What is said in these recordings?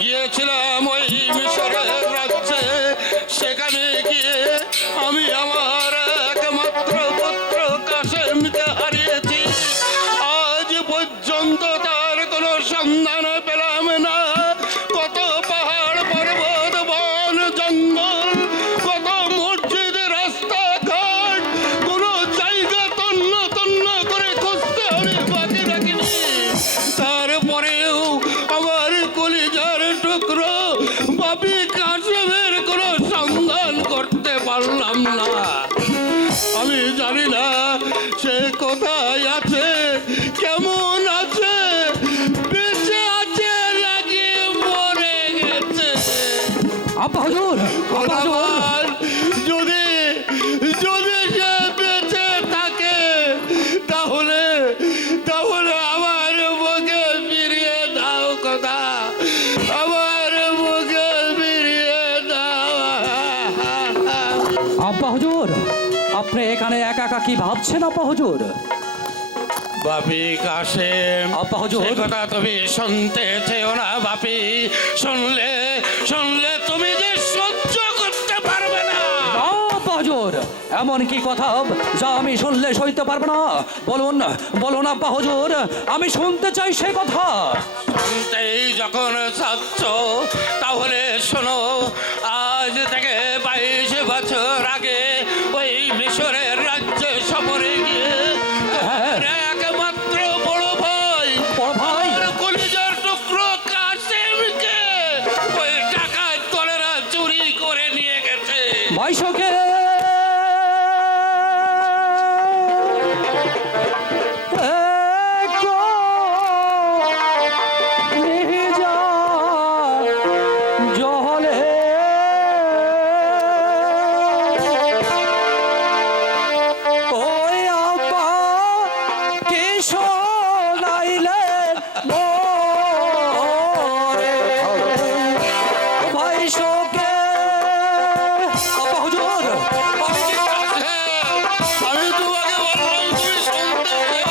গিয়েছিলাম ওই মিশরের রাজ্যে। সেখানে গিয়ে আমি আমার একমাত্র পুত্র কাসেমকে হারিয়েছি। আজ পর্যন্ত তার কোনো সন্ধান পেলাম না। কত পাহাড় পর্বত বন জঙ্গল, কত মসজিদ রাস্তাঘাট, কোনো জায়গা তন্ন তন্ন করে খুঁজতে আমি বাকি রাখিনি। তারপরেও আমার কলিজার টুকরো বাপি কাসেমের কোনো সন্ধান করতে পারলাম না। আমি জানি না সে কোথায় আছে, কেমন আছে, বেঁচে আছে নাকি মরে গেছে। আব্বা হুজুর, আব্বা হুজুর, আর যদি যদি সে বেঁচে থাকে তাহলে তাহলে আমার বুকে ফিরিয়ে দাও কথা, আমার বুকে ফিরিয়ে দাও। আব্বা হুজুর, আপনি এখানে একা একা কি ভাবছেন আব্বা হুজুর? বাপি কাসেম, আব্বা হুজুর, সে কথা তুমি শুনতে চেও না বাপি। শুনলে শুনলে তুমি যে সহ্য করতে পারবে না। না আব্বা হুজুর, এমন কি কথা যা আমি শুনলে সইতে পারবো না? বলুন বলুন আব্বা হুজুর, আমি শুনতে চাই সে কথা। শুনতেই যখন চাচ্ছ তাহলে শোনো। আজ থেকে 22 বছর আগে ওই মিশরের রাজ্যে সফরে গিয়ে আমার একমাত্র বড় ভাই বড় ভাই? আমার কলিজার টুকরো কাসেমকে ওই টাকার দলেরা চুরি করে নিয়ে গেছে। বাইশকে আমি তোমাকে বললাম তুমি শুনতে পেও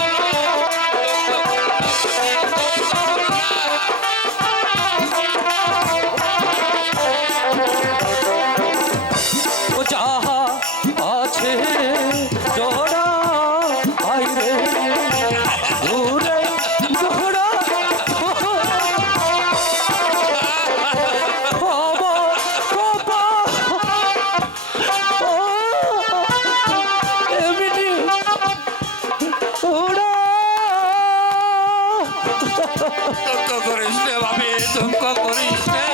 যাহা আছে জোড়া বাইরে ঘুরে জোড়া দুঃখ করিস নে বাপি, দুঃখ করিস নে।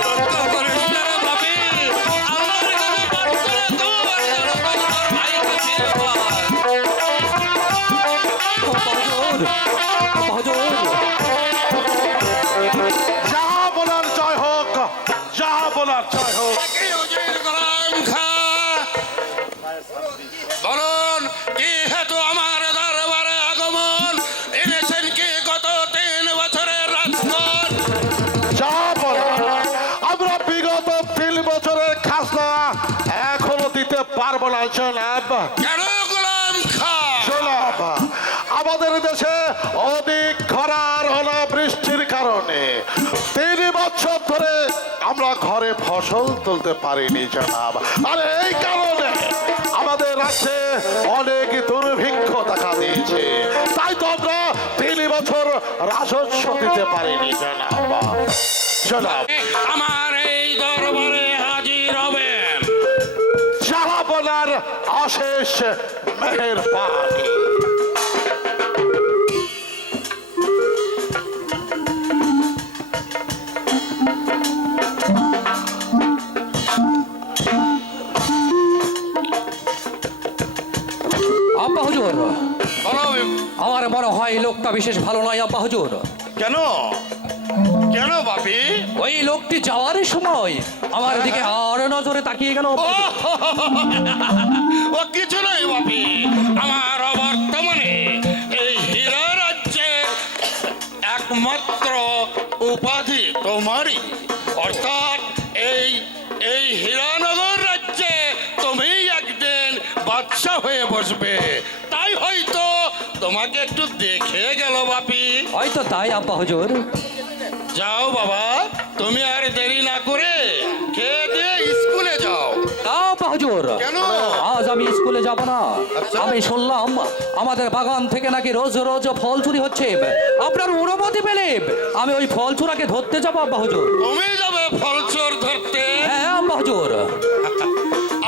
দুঃখ করিস নে রে বাপি। আমার কাছে বাচ্চারা তোমার জন্য তোমার ভাইকে ফিরে পায়। যাহা বলার জয় হোক, যাহা বলার জয় হোক। বলুন কি হেতু আমার দরবারে আগমন? এনেছেন কি গত 3 বছরের রাজকোট? যাহা বলার, আমরা বিগত 3 বছরের খাজনা এখনো দিতে পারবো না জনাব। কেন গোলাম খা? জনাব, আমাদের দেশে অধিক খরার অনাবৃষ্টির কারণে 3 বছর ধরে আমরা ঘরে ফসল তুলতে পারিনি জনাব। আর এই কারণে আমাদের রাজ্যে অনেক দুর্ভিক্ষ দেখা দিয়েছে। তাই তো আমরা 3 বছর রাজস্ব দিতে পারিনি জনাব। জনাব, আমার এই দরবারে হাজির হবেন। যাহা বলার অশেষ মেহেরবানি। আব্বা হুজুর, বলো। আমার মনে হয় লোকটা বিশেষ ভালো নয় আব্বা হুজুর। কেন কেন বাপি? ওই লোকটি যাওয়ার সময় আমার দিকে আর নজরে তাকিয়ে গেল। ও কিছু নয় বাপি, আমার বর্তমানে এই হীরা রাজ্যের একমাত্র উপাধি তোমারই, অর্থাৎ এই এই হীরানগর রাজ্যে তুমি একদিন বাদশা হয়ে বসবে, তাই হয়তো তোমাকে একটু দেখে গেল বাপি। হয়তো তাই আব্বা হুজুর। যাও বাবা, তুমি আর দেরি না করে খেয়ে দিয়ে স্কুলে যাও। না আব্বা হুজুর, কেন? আজ আমি স্কুলে যাব না। আমি শুনলাম আমাদের বাগান থেকে নাকি রোজ রোজ ফল চুরি হচ্ছে। আপনার অনুমতি পেলে আমি ওই ফল চোরাকে ধরতে যাবো আব্বা হুজুর। তুমি যাবে ফলচোর ধরতে? হ্যাঁ আব্বা হুজুর।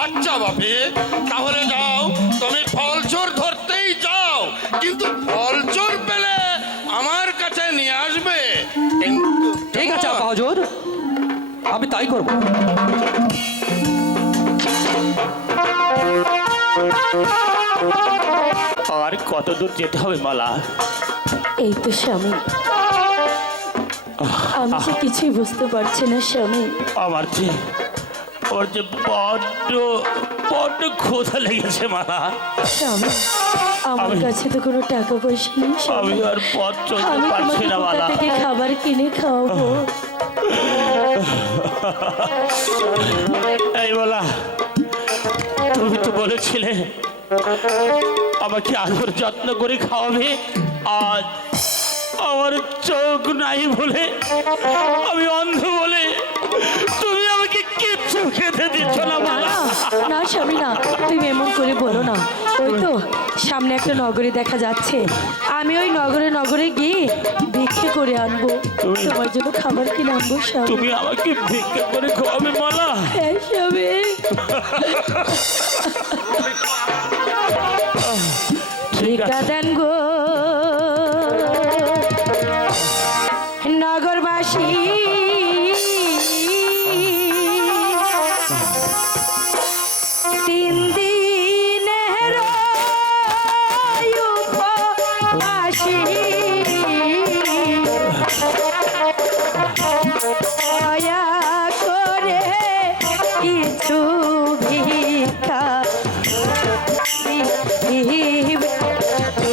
আচ্ছা বাপি, তাহলে যাও, তুমি ফলচোর ধরতেই যাও, কিন্তু ফলচোর পেলে আমার কাছে নিয়ে আসবে। ঠিক আছে আব্বা হুজুর, আমি তাই করব। আর কত দূর যেতে হবে মালা? এই তো স্বামী, আমি যে কিছুই বুঝতে পারছি না স্বামী। আমার যে বড্ড বড্ড ক্ষুধা লেগেছে মালা। স্বামী, আমার কাছে তো কোনো টাকা পয়সা নেই স্বামী। আমি আর পথ চলতে আমি পারছি তোমাকে না কোথা মালা। থেকে খাবার কিনে খাওয়াবো? এই মালা, তুমি তো বলেছিলে আমাকে আদর যত্ন করে খাওয়াবে। আজ আমার চোখ নাই বলে, আমি অন্ধ বলে তুমি আমাকে কিচ্ছু খেতে দিচ্ছ না না মালা। না, না স্বামী না, তুমি এমন করে বলো না। ওই তো সামনে একটা নগরী দেখা যাচ্ছে, আমি ওই নগরে গিয়ে ভিক্ষে করে আনবো, তোমার জন্য খাবার কিনে আনবো স্বামী। তুমি আমাকে ভিক্ষা করে খাওয়াবে মালা? হ্যাঁ স্বামী। ঠিক আছে। ভিক্ষা দেন গো নগরবাসী, তিন দিনের উপবাসী, দয়া করে কিছু ভিক্ষা দিবে তো।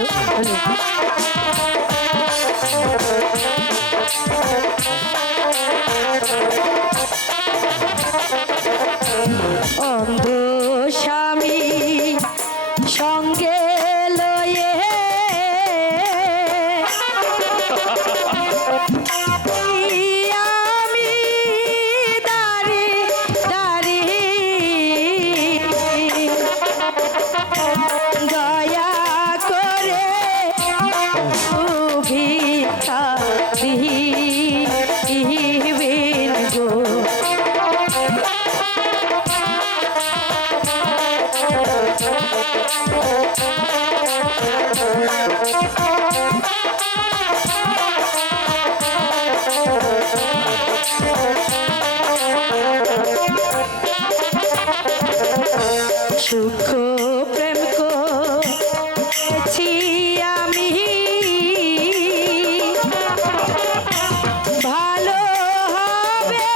হ্যালো হ্যালো, অন্ধ স্বামী সঙ্গে লয়ে আমি দাঁড়ি দয়া করে ভিক্ষা দিবেন গো। সুখ প্রেম করেছি আমি, ভালো হবে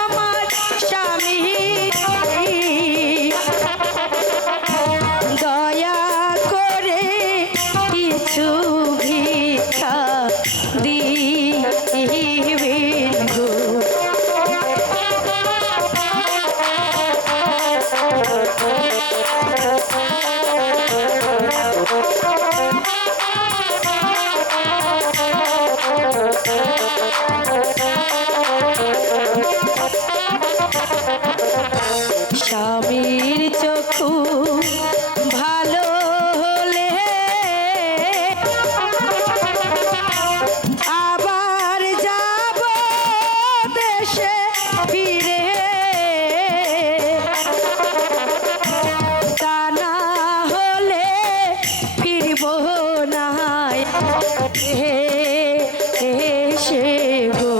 আমার স্বামী, দয়া করে কিছু ভিক্ষা দিবেন গো। স্বামীর চক্ষু ভালো হলে আবার যাব দেশে ফিরে, তা না হলে ফিরব না এসে গো।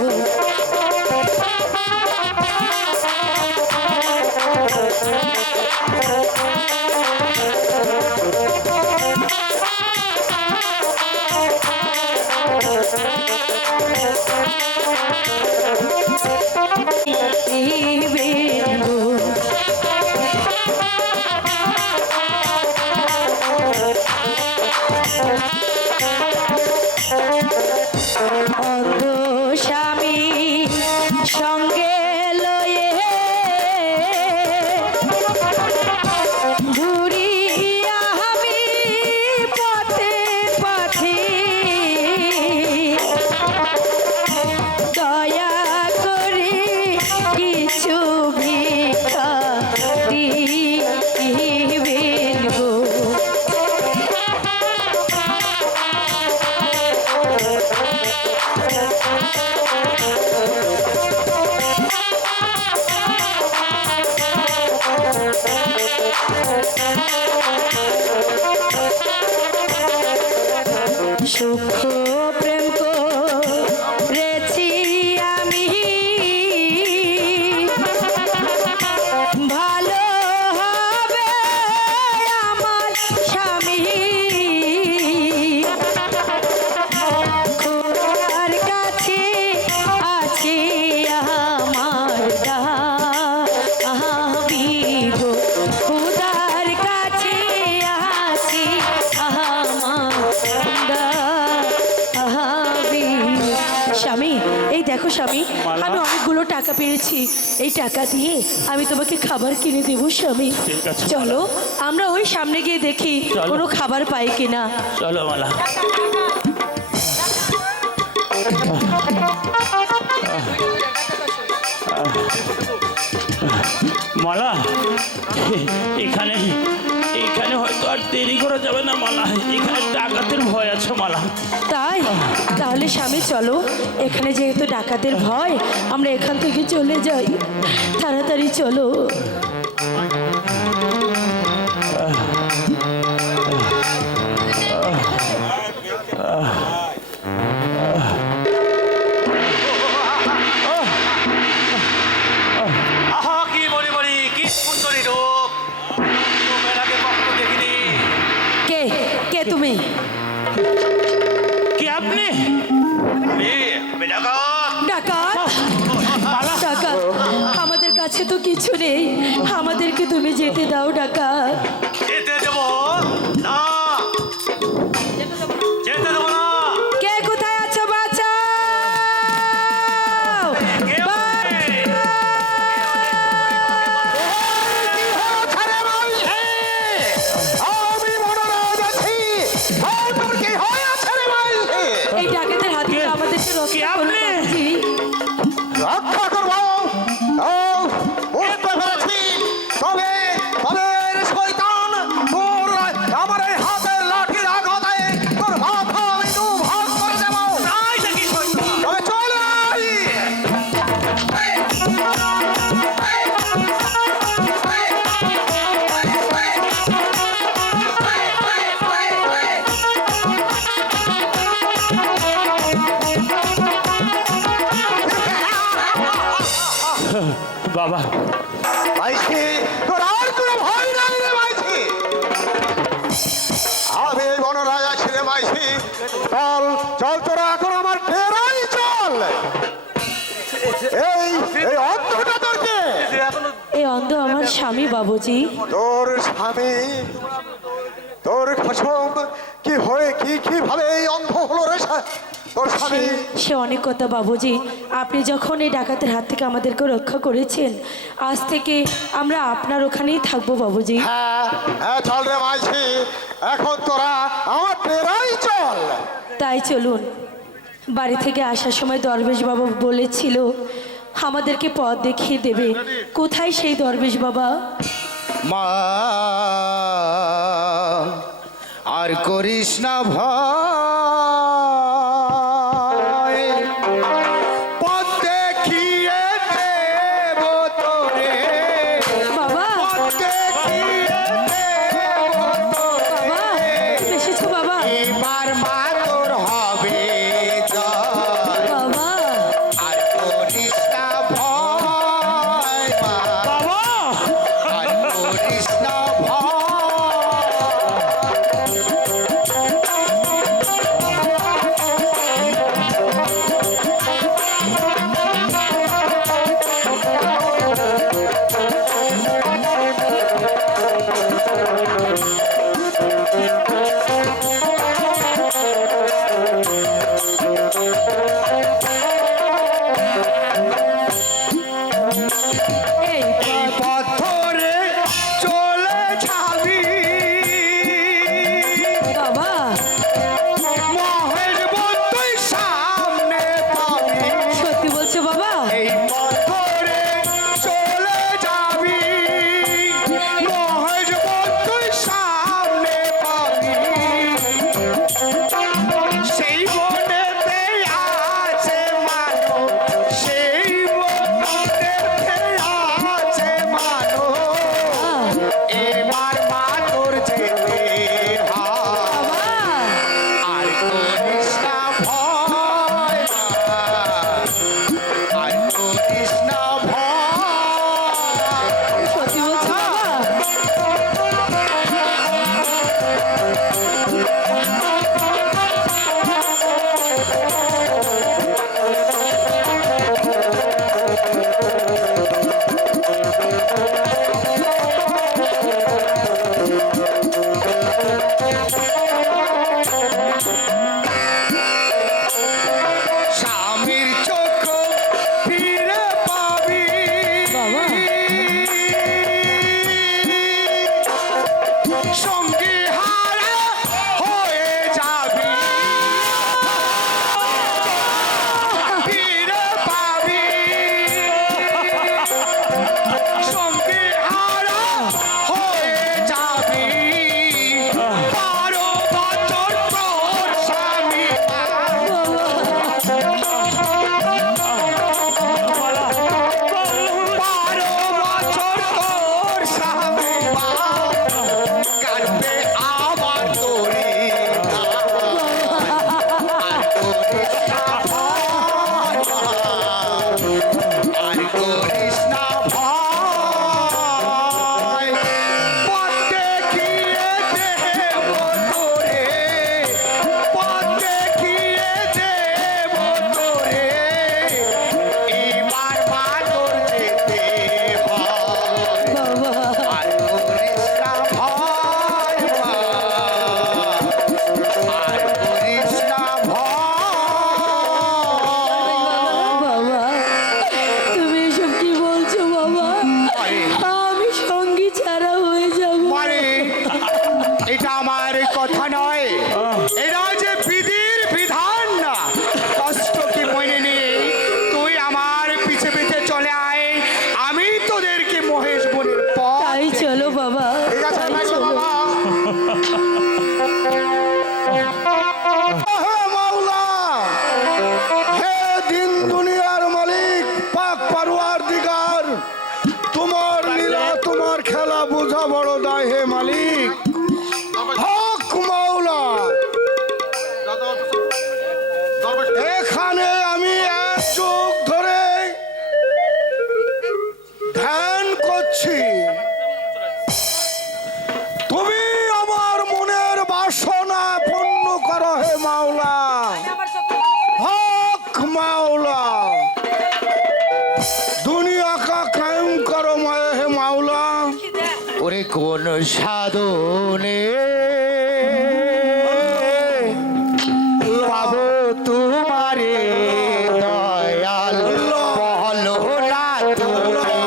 সঙ্গে লয়ে ঘুরি আমি পথে পথে দয়া করে কিছু ভিক্ষা দিবেন গো। সুখ প্রেম করেছি আমি, ভালো হবে আমার স্বামী, খোদার কাছে আছে আমার দাবি গো, খোদার কাছে আছে আমার দাবি। স্বামী, এই দেখো স্বামী, মালা। আমি অনেকগুলো টাকা পেয়েছি, এই টাকা দিয়ে আমি তোমাকে খাবার কিনে দেবো স্বামী। ঠিক আছে। চলো আমরা ওই সামনে গিয়ে দেখি চলো। কোনো খাবার পাই কিনা। চলো মালা। মালা, এখানে এখানে হয়তো আর দেরি করা যাবে না মালা, এখানে ডাকাতের ভয় আছে মালা। তাই তাহলে স্বামী চলো, এখানে যেহেতু ডাকাতের ভয় আমরা এখান থেকে চলে যাই, তাড়াতাড়ি চলো। আহা কি বলি বলি, কি সুন্দরী রূপ, রূপের আগে কখনো দেখিনি। কে কে তুমি? কি আপনি? আমি ডাকাত। ডাকাত? ডাকাত, আমাদের কাছে তো কিছু নেই, আমাদেরকে তুমি যেতে দাও ডাকাত। যেতে দেবো না, যেতে দেবো না। কে কোথায় আছো বাঁচাও! কেউ নেই। আমি মনোরাজ আছি। তোর কি হয়েছে রে ভাই? এই ডাকাতের হাত থেকে আমাদেরকে রক্ষা করো আপনি? বাবাজি। রক্ষা করবো। বুঝতে পেরেছি। তবে তবে রে শয়তান, তোর আমার এই হাতের লাঠির আঘাতে তোর মাথা আমি দুভাগ করে দেবো। তাই নাকি শয়তান? তবে চল আয়। বাবা, মাইছি, তোর আর কোনো ভয় নাই রে মাইছি। আমি এই বনরাজ আছি রে মাইছি। চল চল, তোরা এখন আমার ডেরাই চল। এই এই অন্ধটা তোর কে? এই অন্ধ আমার স্বামী বাবুজি। তোর স্বামী? তোর কসম, কি হয়ে কিভাবে এই অন্ধ হলো রে তোর স্বামী? সে অনেক কথা বাবুজি, আপনি যখন এই ডাকাতের হাত থেকে আমাদেরকে রক্ষা করেছেন, আজ থেকে আমরা আপনার ওখানেই থাকবো বাবুজি। হ্যাঁ হ্যাঁ, চল রে মাইছি, এখন তোরা আমার ডেরাই চল। তাই চলুন। বাড়ি থেকে আসার সময় দরবেশ বাবা বলেছিল আমাদেরকে পথ দেখিয়ে দেবে। কোথায় সেই দরবেশ বাবা? মা আর করিস না ভয়, পথ দেখিয়ে দেব তোরে, বাবা পথ দেখিয়ে দেব তোরে। বাবা এসেছো বাবা? এবার মা তোর হবে জয়, বাবা আর করিস না ভয় মা, বাবা, আর করিস না ভয়। কোন সাধনে পাবো তোমারে দয়াল বলো না তুমি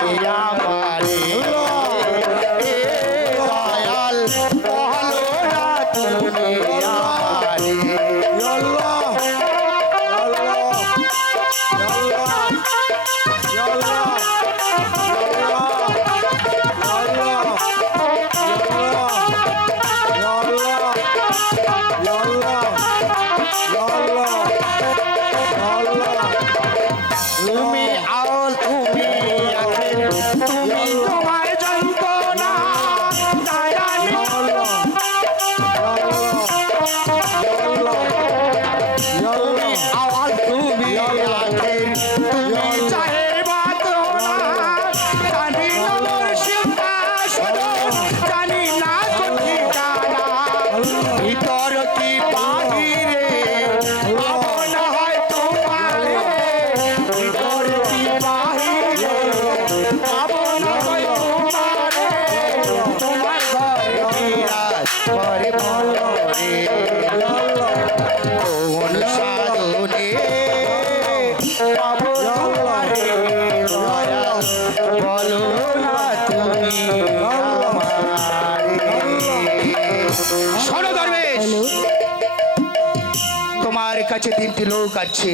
আমারে দয়াল বলো না তুমি আমারে তুমি আওল তুমি আখের তুমি তোমার যন্ত্রণা দয়াল তুমি আওয়াল তুমি আখের তুমি চাহের বাতনা জানি না মোর সিংহাসন জানি না কোটি জানা ভিতর কি বাহিরে পাবো না হয় তোমারে ভিতর কি বাহিরে পাবো না হয় তোমারে তোমার ঘরে বিরাজ করে বলো রে কোন সাধনে পাবো তোমারে দয়াল বলো না তুমি আমারে শোনো দরবেশ তোমার কাছে তিনটি লোক আছে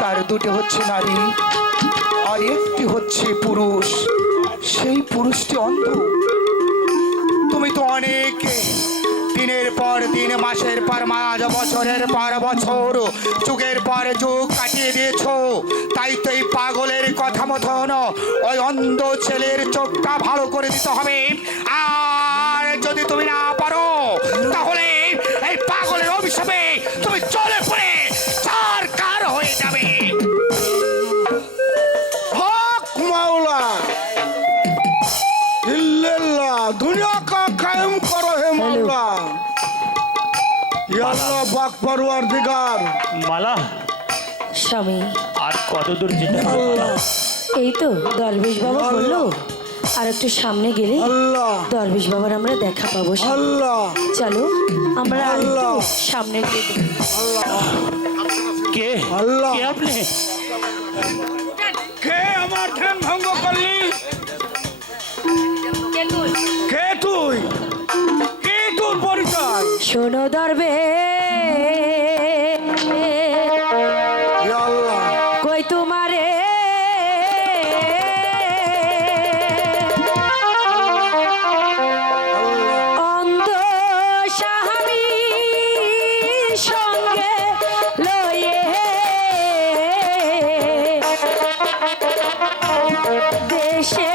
তার দুটো হচ্ছে নারী আর একটি হচ্ছে পুরুষ সেই পুরুষটি অন্ধ তুমি তো অনেক দিনের পর দিন মাসের পর মাস বছরের পর বছর যুগের পর যুগ কাটিয়ে দিয়েছো তাই তো এই পাগলের কথা মতন ওই অন্ধ ছেলের চোখটা ভালো করে দিতে হবে আর যদি তুমি না পারো তাহলে এই পাগলের অভিশাপে তুমি চলে পড়ে চার কার হয়ে যাবে হক মাওলা ইল্লাল্লাহ দুনিয়া का कायम करो है मौला या अल्लाह पाक परवरदिगार মালা স্বামী আর কত দূর যেতে হবে মালা? এই তো দরবেশ বাবা বললো আর একটু সামনে গেলে আল্লাহ দরবেশ বাবার আমরা দেখা পাবো স্বামী। আল্লাহ চলো আমরা আর একটু আল্লাহ। সামনে গিয়ে কে আল্লাহ। কে আপনি কে আমার ধ্যান ভঙ্গ করলি কে তুই কে তোর পরিচয় শোনো দরবে ইয়া আল্লাহ কই তোমারে অন্ধ স্বামী সঙ্গে লয়ে দেশে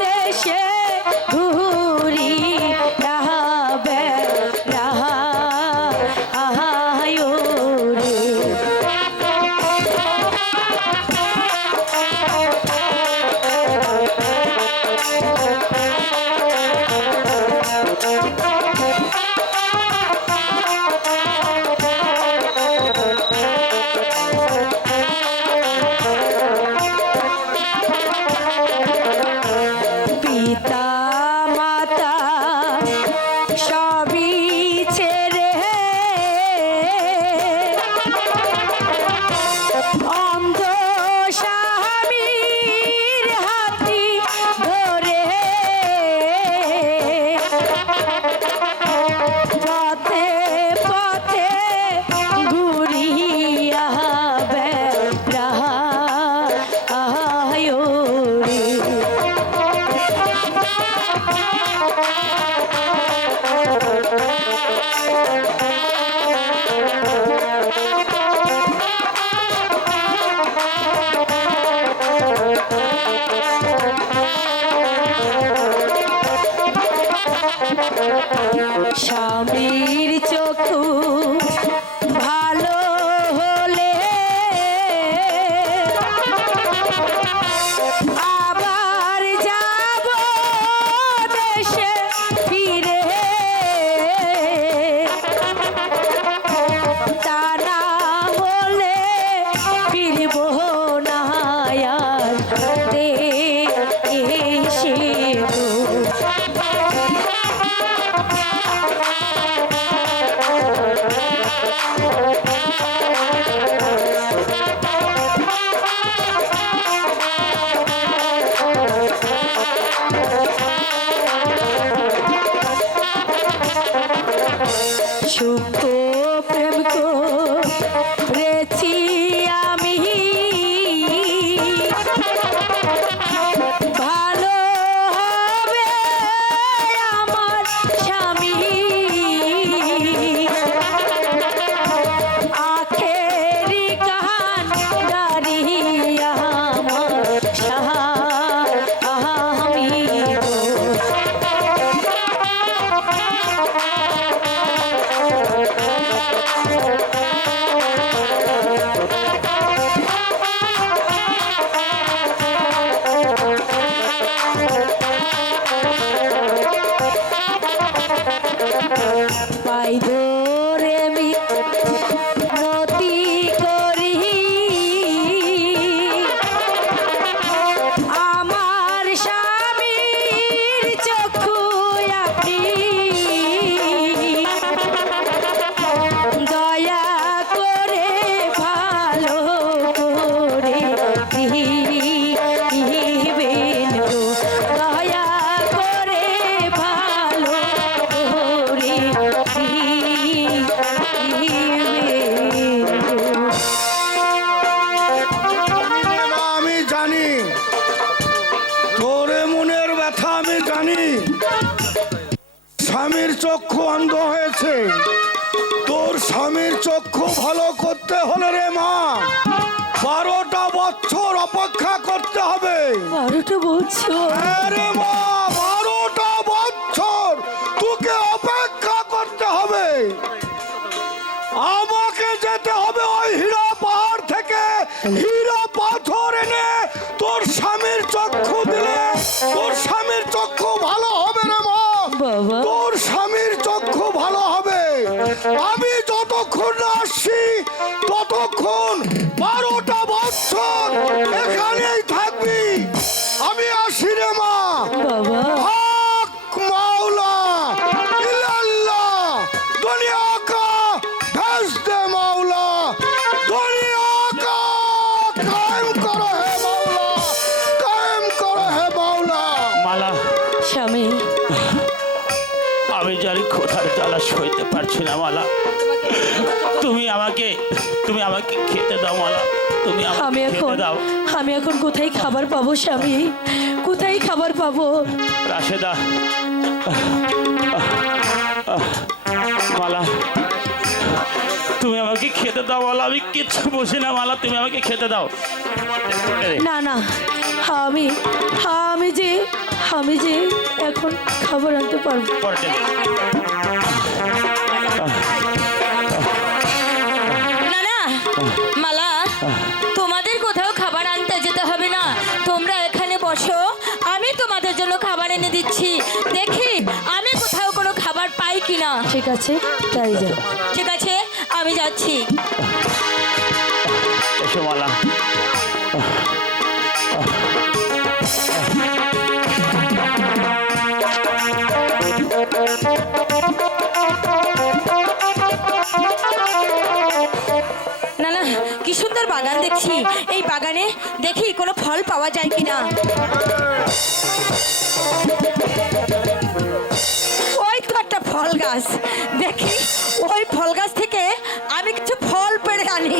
দেশে ঘুরি রাহাবে রাহা আহায়ুরে পিতা মাতা সবই ছেড়ে অন্ধ স্বামীর হাতি ধরে পথে পথে ঘুরিয়া বেড়া আয়োরে স্বামীর চক্ষু ভালো হলে আবার যাব দেশে ফিরে তা না হলে ফিরব না আর দেশে ভালো হবে আমার স্বামী আখেরি কাহান দাঁড়িয়ে আমার স্বামী পাই ধরে মিনতি করি আমার স্বামীর চক্ষু আপনি দয়া করে ভালো করে দিবেন গো, দয়া করে ভালো করে দিবেন গো। আমি জানি তোর মনের ব্যথা আমি জানি। স্বামীর চক্ষু অন্ধ হয়েছে, তোর স্বামীর চক্ষু ভালো করতে হলে রে মা 12টা বছর অপেক্ষা করতে হবে। 12টা বছর? আরে মা 12টা বছর তোকে অপেক্ষা করতে হবে। আমাকে যেতে হবে ওই হীরা পাহাড় থেকে হীরা পাথর এনে তোর স্বামীর চক্ষু দিলে তোর স্বামীর চক্ষু ভালো হবে রে মা। বাবা তোর স্বামীর চক্ষু ভালো হবে। আমি যতক্ষণ না আসছি ততক্ষণ 12টা বছর এখানেই থাকবি। আমি আসি রে মা। বাবা हक मौला इल्लल्लाह दुनिया का भेज दे मौला दुनिया का कायम करो है मौला कायम करो है मौला। মালা, স্বামী আমি জানি কোথার জ্বালা সইতে পারছি না মালা। তুমি আমাকে খেতে দাও মালা, তুমি আমি আমাকে এখন খেতে দাও। আমি এখন কোথায় খাবার পাবো স্বামী? কোথায় খাবার পাবো? রাশেদা, মালা তুমি আমাকে খেতে দাও মালা, আমি কিচ্ছু বসি না মালা, তুমি আমাকে খেতে দাও। না না, আমি আমি যে এখন খাবার আনতে পারবো। পরে না না মালা, তোমাদের কোথাও খাবার আনতে যেতে হবে না, তোমরা এখানে বসো, আমি তোমাদের জন্য খাবার এনে দিচ্ছি। দেখি আমি কোথাও কোনো খাবার পাই কিনা। ঠিক আছে, তাই যাও। ঠিক আছে, আমি যাচ্ছি। এসো মালা। না না, কি সুন্দর বাগান দেখছি, এই বাগানে দেখি কোনো ফল পাওয়া যায় কিনা। ওই তো একটা ফল গাছ, দেখি ওই ফল গাছ থেকে আমি কিছু ফল পেড়ে আনি।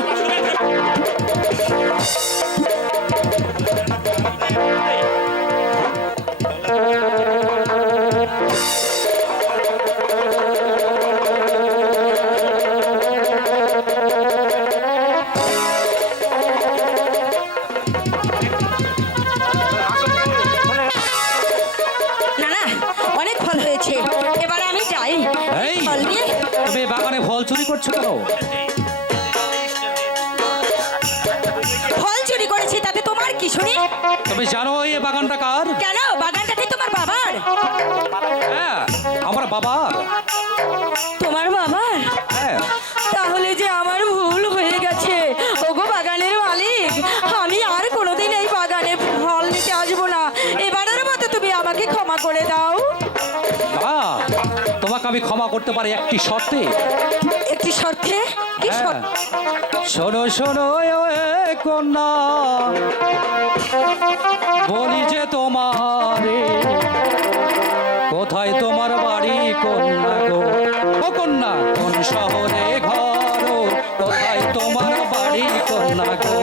না না, অনেক ফল হয়েছে, এবার আমি যাই। এই ফল নিয়ে তুমি বাগানে ফল চুরি করছো কেন? ফল চুরি করেছি তাতে তোমার কি শুনি? তুমি জানো এই বাগানটা কার? কেন, বাগানটা কি তোমার বাবার? হ্যাঁ, আমার বাবার। তোমার বাবার? হ্যাঁ, তাহলে যে আমার ভুল হয়ে গেছে। ওগো বাগানের মালিক, আমি আর কোনোদিন এই বাগানে ফল নিতে আসবো না, এবারের মতো তুমি আমাকে ক্ষমা করে দাও। তোমাকে আমি ক্ষমা করতে পারি একটি শর্তে। একটি শর্তে? কি হ্যাঁ, শর্ত? শোনো শোনো এ কন্যা, বলি যে তোমারে, কোথায় তোমার বাড়ি কন্যা গো? ও কন্যা, কোন শহরে ঘর? কোথায় তোমার বাড়ি কন্যা গো?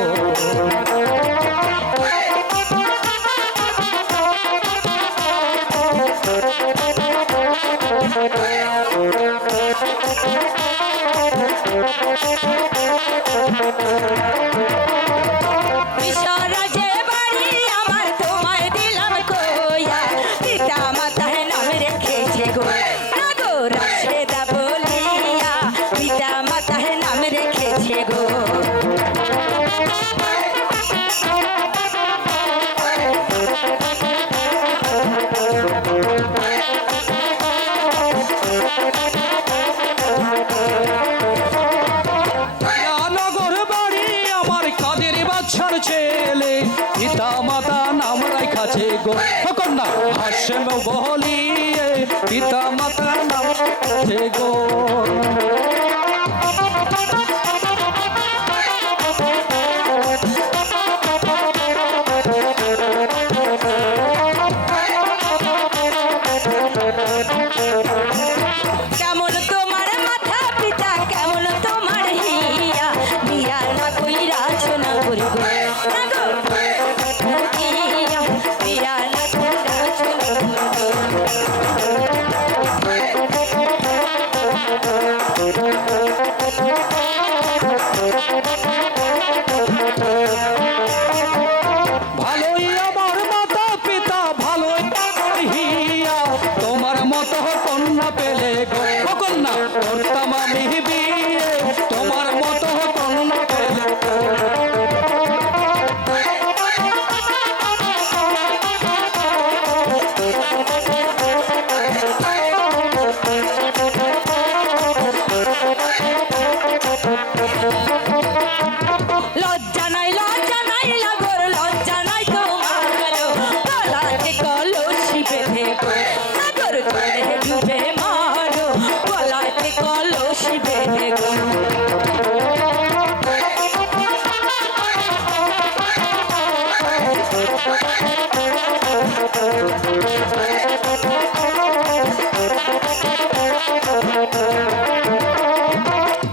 নাম রাখাছে গো কন্যা হাসেম বলি পিতা মাতার নাম রাখাছে গো কেমন তোমার মাথা পিতা কেমন তোমার হিয়া হিয়া না কইরা সোনা করি গো না গো হিয়া হিয়া না কইরা সোনা ভালোই আমার মাতা পিতা ভালোই আমার হিয়া তোমার মতো কন্যা পেলে গো কন্যা করতাম আমি বিয়ে তোমার মতো কন্যা পেলে লজ্জা নাই লাগর লজ্জা নাই তোমার গলাতে কলসি বেঁধে গো সাগর জলে ডুবে মারো গলাতে কলসি বেঁধে গো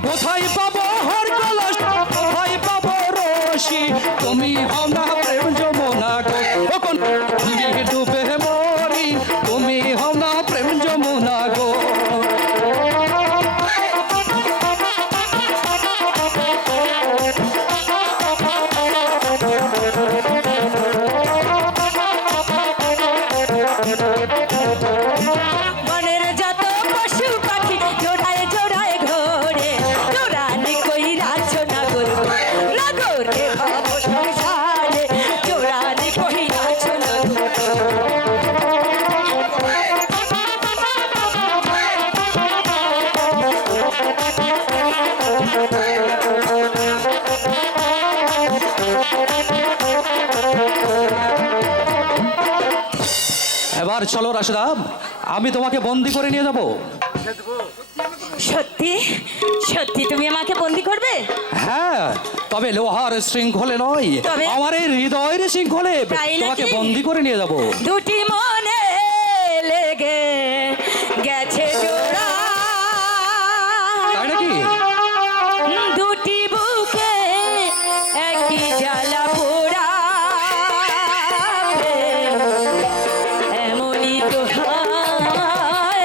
কোথায় পাবো হর কলস কোথায় পাবো রশি তুমি হও না প্রেম যমুনা গো তুমি ডুবে মরি তুমি হও না প্রেম যমুনা গো বনের যত পশু পাখি জোড়ায় জোড়ায় ঘোরে জোড়ানি কইরা সোনা করবো নগরে ভাব সংসারে জোড়ানি কইরা সোনা এবার চলো রাশেদাম আমি তোমাকে বন্দি করে নিয়ে যাব সত্যি সত্যি তুমি আমাকে বন্দি করবে হ্যাঁ তবে লোহার শৃঙ্খলে নয় তবে? আমার এই হৃদয়ের শৃঙ্খলে তাই নাকি? তোমাকে বন্দি করে নিয়ে যাব দুটি মনে লেগে গেছে জোড়া তাই নাকি দুটি বুকে একই জ্বালা পোড়া এমনই তো হয়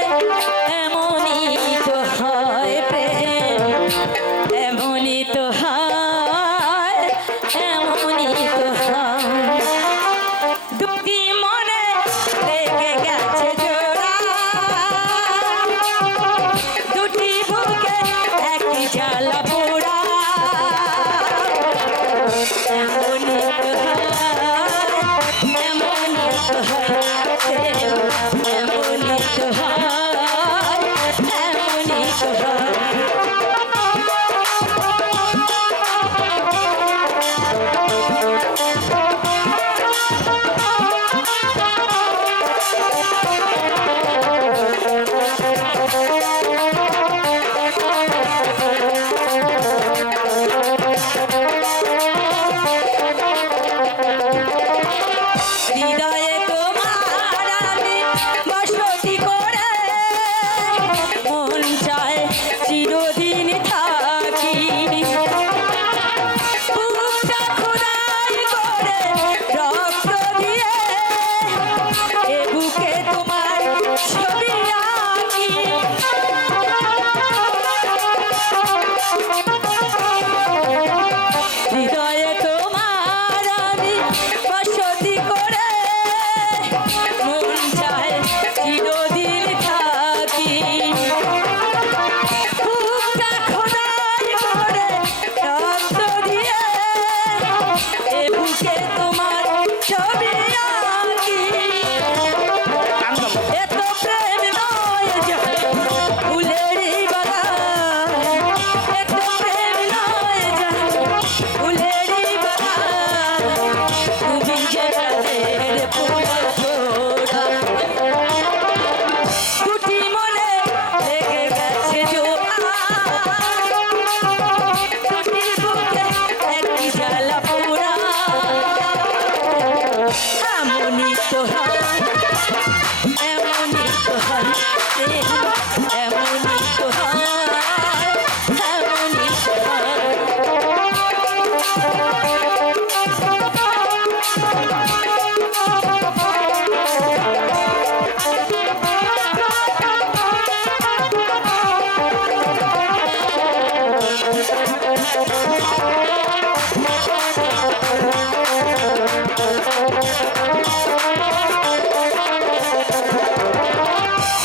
এমনই তো হয় প্রেম এমনই তো হয় এমনই তো হয় দুটি মনে লেগে গেছে জোড়া দুটি বুকে একই জ্বালা পোড়া এমনই তো হয় এমনই তো হয় এমনই তো হয় এমনই তো হয় হৃদয়ে তোমার আমি বসতি করে মন চায় চিরদিন থাকি বুকটা খোদাই করে রক্ত দিয়ে এ বুকে তোমার ছবি আঁকি হৃদয়ে তোমার আমি বসতি করে মন চায় চিরদিন থাকি বুকটা খোদাই করে রক্ত দিয়ে এ বুকে তোমার ছবি এমনই তো হয়, এমনই তো হয় প্রেম, এমনই তো হয়, এমনই তো হয়।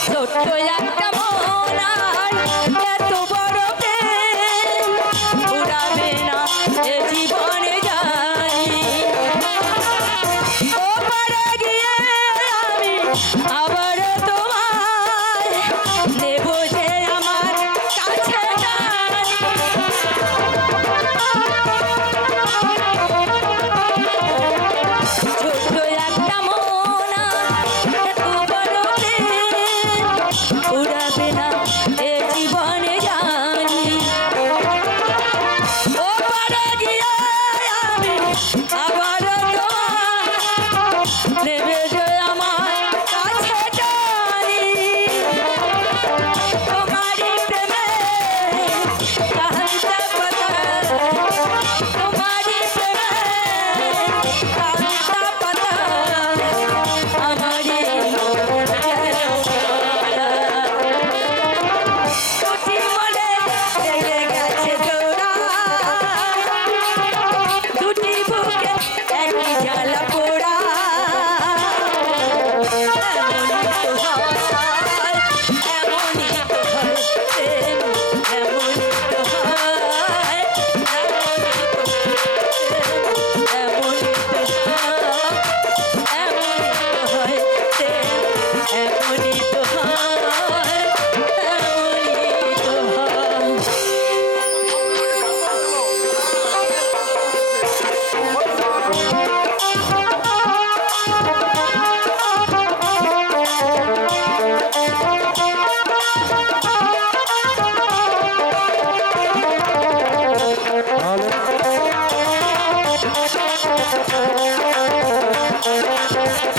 ছোট্ট একটা মন আর এত বড় প্রেম উড়াবে না এ জীবনে যাই। ওপারে গিয়ে আমি আবার তোমায় নেব যে আমার কাছে টানি। ছোট্ট একটা মন এত বড় প্রেম উড়াবে না এ জীবনে জানি। ওপারে গিয়ে আমি আবার তোমায় নেবে যে আমার কাছে টানি। তোমারই প্রেমে কাঁদতে পাতা, তোমারই প্রেমে কাঁদতে পাতা, আমারই মন যেন ভরা। দুটি মনে লেগে গেছে জোড়া, দুটি বুকে একই জ্বালা পোড়া। এমনই তো হয়, এমনই তো হয় প্রেম, এমনই তো হয়, এমনই তো প্রেম, এমনই তো হয়, এমনই তো হয় প্রেম, এমনই তো হয়, এমনই তো হয়। তাহলে